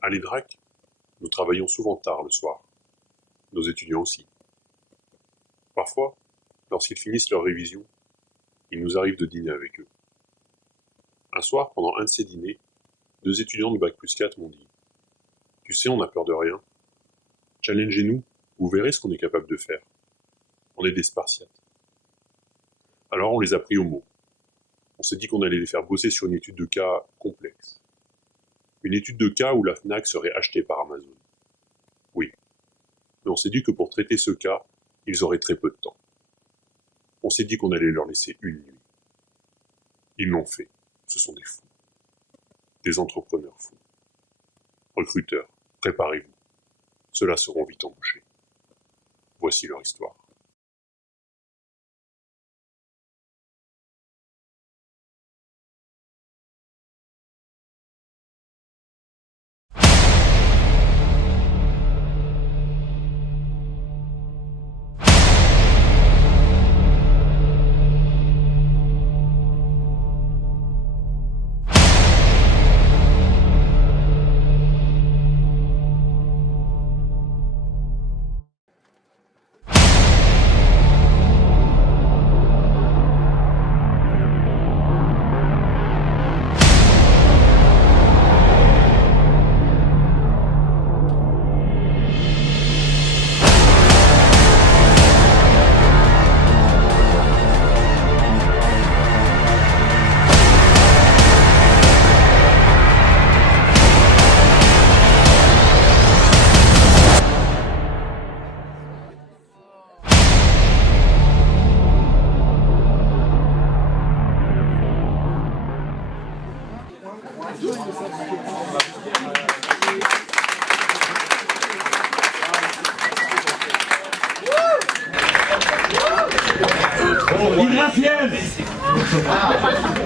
À l'INRAC, nous travaillons souvent tard le soir. Nos étudiants aussi. Parfois, lorsqu'ils finissent leur révision, il nous arrive de dîner avec eux. Un soir, pendant un de ces dîners, 2 étudiants de Bac+4 m'ont dit « Tu sais, on n'a peur de rien. Challengez-nous, vous verrez ce qu'on est capable de faire. On est des Spartiates. » Alors on les a pris au mot. On s'est dit qu'on allait les faire bosser sur une étude de cas complexe. Une étude de cas où la Fnac serait achetée par Amazon. Oui. Mais on s'est dit que pour traiter ce cas, ils auraient très peu de temps. On s'est dit qu'on allait leur laisser une nuit. Ils l'ont fait. Ce sont des fous. Des entrepreneurs fous. Recruteurs, préparez-vous. Ceux-là seront vite embauchés. Voici leur histoire.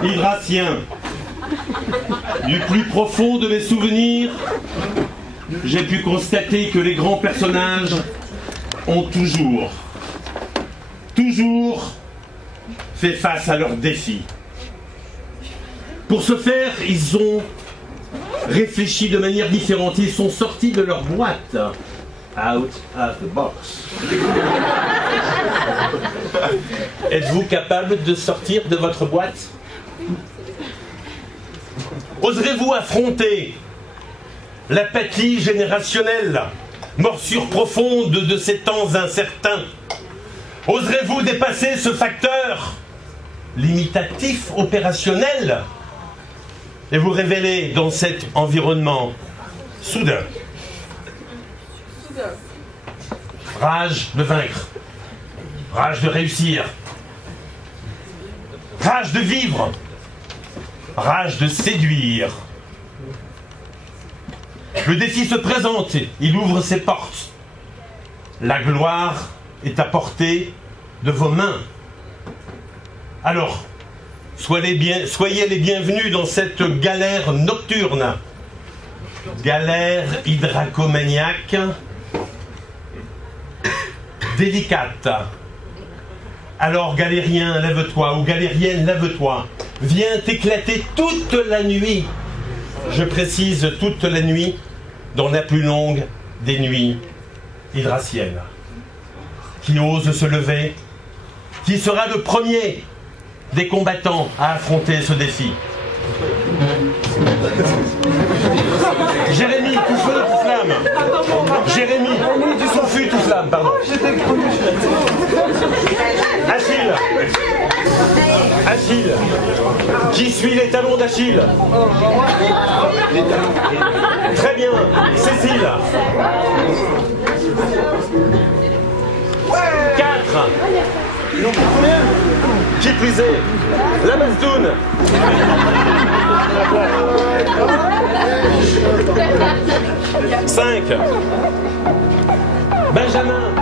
Hydratien. Du plus profond de mes souvenirs, j'ai pu constater que les grands personnages ont toujours fait face à leurs défis. Pour ce faire, ils ont réfléchi de manière différente. Ils sont sortis de leur boîte. Out of the box. Êtes-vous capable de sortir de votre boîte? Oserez-vous affronter l'apathie générationnelle, morsure profonde de ces temps incertains? Oserez-vous dépasser ce facteur limitatif opérationnel et vous révéler dans cet environnement soudain? Rage de vaincre, rage de réussir, rage de vivre, rage de séduire. Le défi se présente, il ouvre ses portes. La gloire est à portée de vos mains. Alors, soyez les bienvenus dans cette galère nocturne, galère hydracomaniaque, délicate. Alors galérien, lève-toi, ou galérienne, lève-toi. Viens t'éclater toute la nuit. Je précise toute la nuit, dans la plus longue des nuits hydraciennes. Qui ose se lever? Qui sera le premier des combattants à affronter ce défi? Jérémy, tout feu, tout flamme. Jérémy, tout feu, tout flamme, pardon. Achille, qui suit les talons d'Achille? Très bien, Cécile. 4. Qui plus est, la bastoune. 5. Benjamin.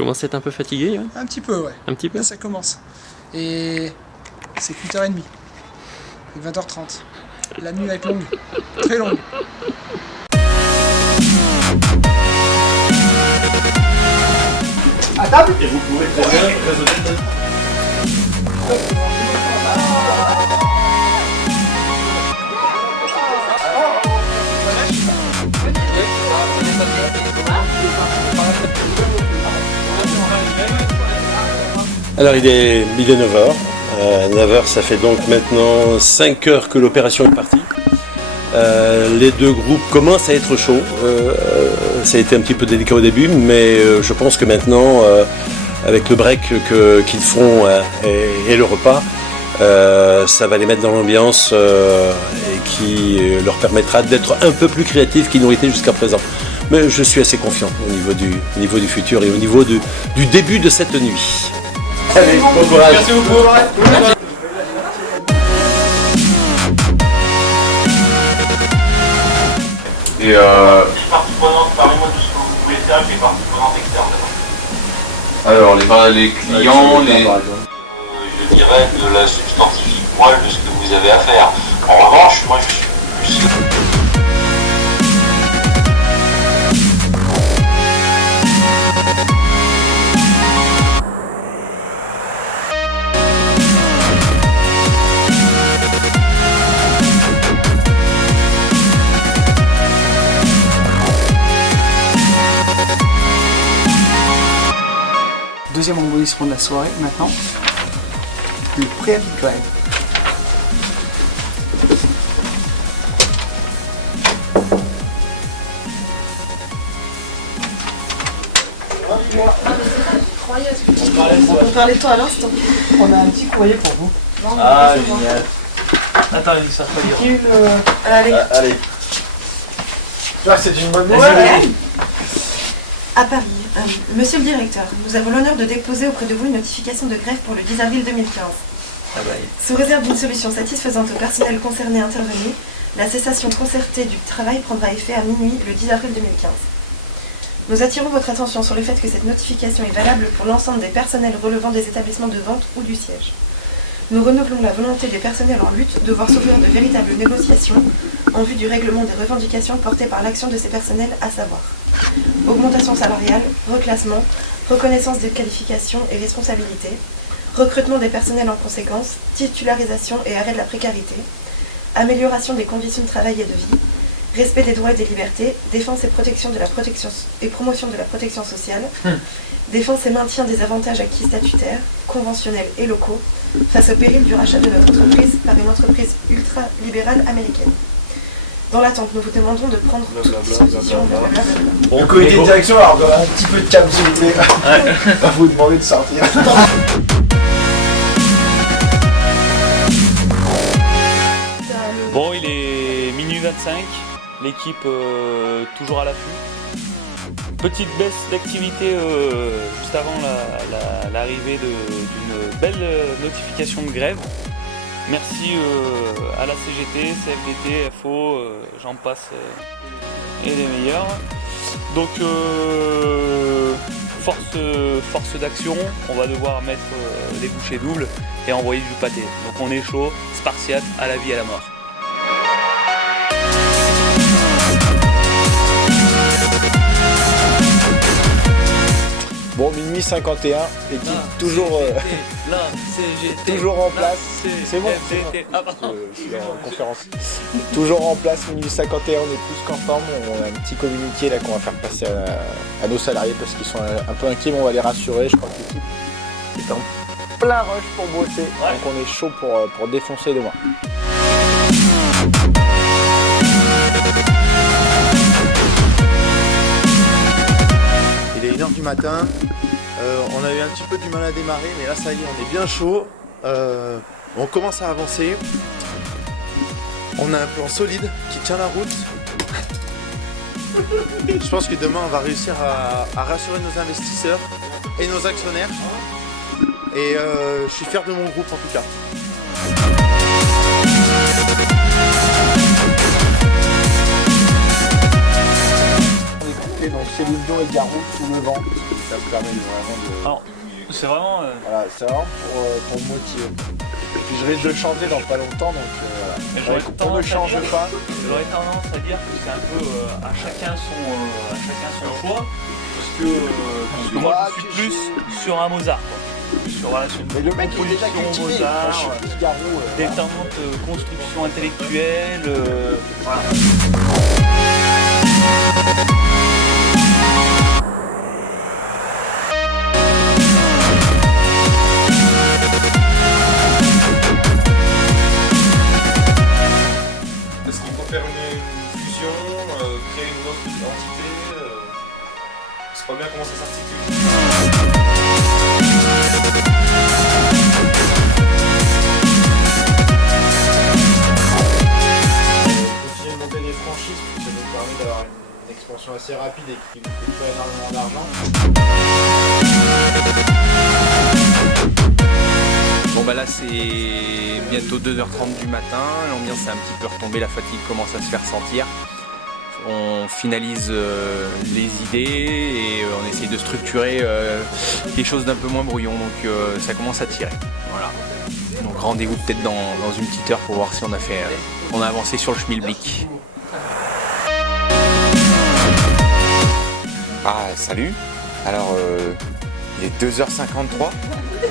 commences à être un peu fatigué, hein? Un petit peu, ouais. Un petit peu. Là, ça commence. Et c'est 8h30. Et 20h30. La nuit va être longue. Très longue. À table. Et vous pouvez très bien raisonner. Alors il est 9h. 9h, ça fait donc maintenant 5 heures que l'opération est partie. Les deux groupes commencent à être chauds. Ça a été un petit peu délicat au début, mais je pense que maintenant, avec le break qu'ils font et le repas, ça va les mettre dans l'ambiance et qui leur permettra d'être un peu plus créatifs qu'ils n'ont été jusqu'à présent. Mais je suis assez confiant au niveau du futur et au niveau du début de cette nuit. Allez, bon courage. Merci beaucoup. Et Partie prenante, parlez-moi de ce que vous voulez faire avec les parties prenantes externes. alors les clients, Je dirais de la substantifique moelle de ce que vous avez à faire. En revanche, moi je suis plus... Deuxième embellissement de la soirée, maintenant. Le préavis de grève. On peut parler de toi à l'instant. On a un petit courrier pour vous. Ah, génial. Attends, il savent pas lire. Allez. Allez. Là, c'est une bonne Vas-y, nouvelle. Léa. À Paris, monsieur le directeur, nous avons l'honneur de déposer auprès de vous une notification de grève pour le 10 avril 2015. Ah bah, Sous réserve d'une solution satisfaisante au personnel concerné intervenu, la cessation concertée du travail prendra effet à minuit le 10 avril 2015. Nous attirons votre attention sur le fait que cette notification est valable pour l'ensemble des personnels relevant des établissements de vente ou du siège. Nous renouvelons la volonté des personnels en lutte de voir s'ouvrir de véritables négociations en vue du règlement des revendications portées par l'action de ces personnels, à savoir augmentation salariale, reclassement, reconnaissance des qualifications et responsabilités, recrutement des personnels en conséquence, titularisation et arrêt de la précarité, amélioration des conditions de travail et de vie, respect des droits et des libertés, défense et protection de la protection et promotion de la protection sociale, défense et maintien des avantages acquis statutaires, conventionnels et locaux, face au péril du rachat de notre entreprise par une entreprise ultra-libérale américaine. Dans l'attente, nous vous demandons de prendre toute disposition. Le comité de direction, alors un petit peu de calme s'il vous plaît. On va vous demander de sortir. bon, il est minuit 25, l'équipe toujours à l'affût. Petite baisse d'activité juste avant l'arrivée d'une belle notification de grève. Merci à la CGT, CFDT, FO, j'en passe et les meilleurs. Donc force d'action, on va devoir mettre les bouchées doubles et envoyer du pâté. Donc on est chaud, spartiate, à la vie, à la mort. Bon, minuit 51, l'équipe toujours, toujours en place. C'est bon, je suis en conférence. Toujours en place, minuit 51, on est plus qu'en forme. On a un petit communiqué là qu'on va faire passer à nos salariés parce qu'ils sont un peu inquiets, mais on va les rassurer. Je crois que l'équipe est en plein rush pour bosser, donc on est chaud pour défoncer demain. Il est 1h du matin, on a eu un petit peu du mal à démarrer, mais là ça y est, on est bien chaud, on commence à avancer, on a un plan solide qui tient la route. Je pense que demain on va réussir à rassurer nos investisseurs et nos actionnaires, et je suis fier de mon groupe en tout cas. fait donc Céline Dion et Garou sous le vent. Ça me permet vraiment de... Alors, c'est vraiment... Voilà, c'est vraiment pour me motiver. Puis je risque de chanter dans pas longtemps, donc voilà. On ne change pas. J'aurais tendance à dire que c'est un peu à chacun son choix, parce que moi je suis plus sur un Mozart, quoi. Sur mais le mec il est déjà cultivé. Mozart, détente, construction intellectuelle, voilà. Est-ce qu'il faut faire une fusion, créer une autre entité je sais pas bien comment ça s'articule. Continuer de monter des franchises, ça nous permet d'avoir une expansion assez rapide et qui nous coûte pas énormément d'argent. Bon bah là c'est bientôt 2h30 du matin, l'ambiance est un petit peu retombée, la fatigue commence à se faire sentir. On finalise les idées et on essaye de structurer quelque chose d'un peu moins brouillon, donc ça commence à tirer. Voilà. Donc rendez-vous peut-être dans une petite heure pour voir si on a avancé sur le schmilblick. Ah salut. Alors il est 2h53.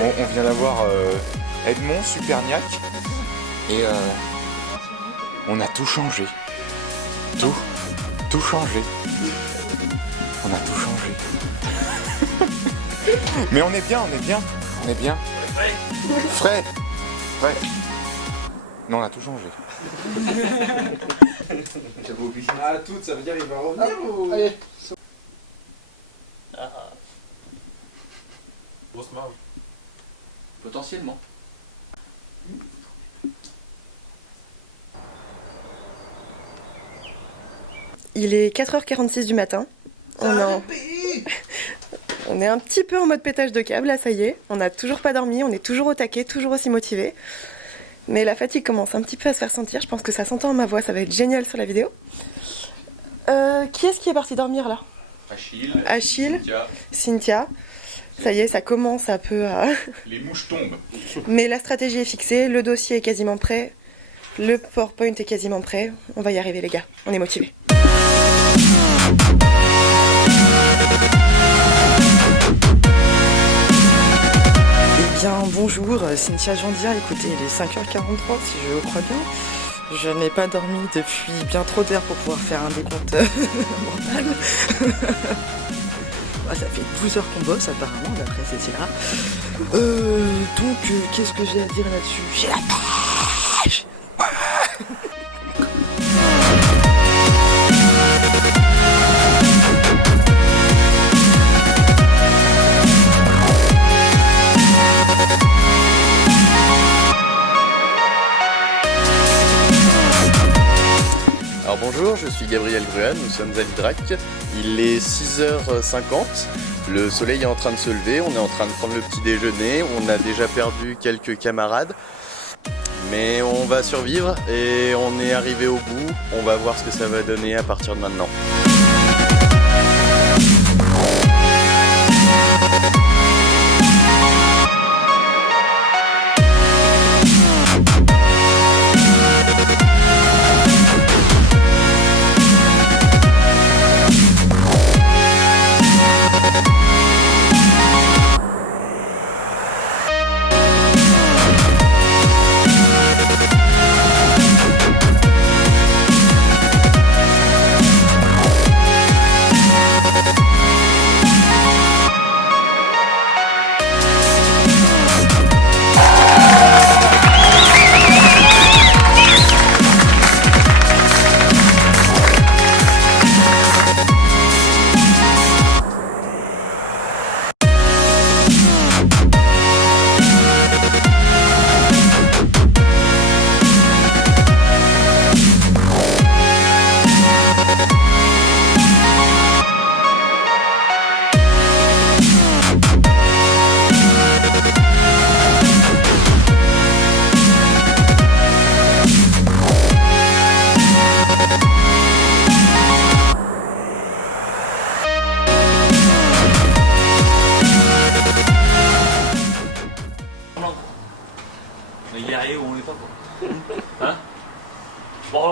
On vient d'avoir Edmond Superniac et on a tout changé. Tout changé. On a tout changé. Mais on est bien. Frais. Non, on a tout changé. J'avais oublié. Ah, tout, ça veut dire qu'il va revenir ou... Allez. Grosse marge. Potentiellement. Il est 4h46 du matin. On est un petit peu en mode pétage de câble, là ça y est. On n'a toujours pas dormi, on est toujours au taquet, toujours aussi motivé. Mais la fatigue commence un petit peu à se faire sentir. Je pense que ça s'entend à ma voix, ça va être génial sur la vidéo. Qui est-ce qui est parti dormir là ? Achille. Cynthia. Ça y est, ça commence un peu à... Les mouches tombent. Mais la stratégie est fixée, le dossier est quasiment prêt, le PowerPoint est quasiment prêt. On va y arriver les gars, on est motivés. Eh bien bonjour, Cynthia Jandia, écoutez, il est 5h43 si je crois bien. Je n'ai pas dormi depuis bien trop d'heures pour pouvoir faire un décompte mental. Ça fait 12 heures qu'on bosse apparemment, d'après Cécilia. Donc, qu'est-ce que j'ai à dire là-dessus ? J'ai la pêche. Alors bonjour, je suis Gabriel Gruan, nous sommes à l'Hydrac. Il est 6h50, le soleil est en train de se lever, on est en train de prendre le petit déjeuner, on a déjà perdu quelques camarades, mais on va survivre et on est arrivé au bout, on va voir ce que ça va donner à partir de maintenant.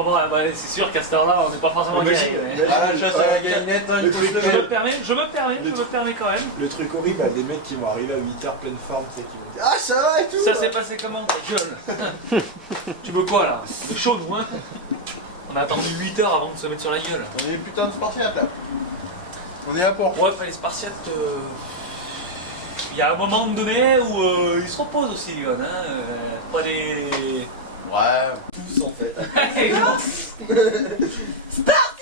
bon, bah, c'est sûr qu'à cette heure-là, on n'est pas forcément guéri. Ah, la chasse à la galinette, hein, je me permets quand même. Le truc horrible, bah, des mecs qui vont arriver à 8h pleine forme, tu sais, qui vont dire ah ça va et tout. Ça s'est passé comment ta gueule? Tu veux quoi là? C'est chaud nous, hein? On a attendu 8 heures avant de se mettre sur la gueule. On est des putains de Spartiates là. On est là pour. Ouais, enfin les Spartiates. Il y a un moment donné où ils se reposent aussi, les gars. Hein, pas des. Ouais, tous en fait. Sparte!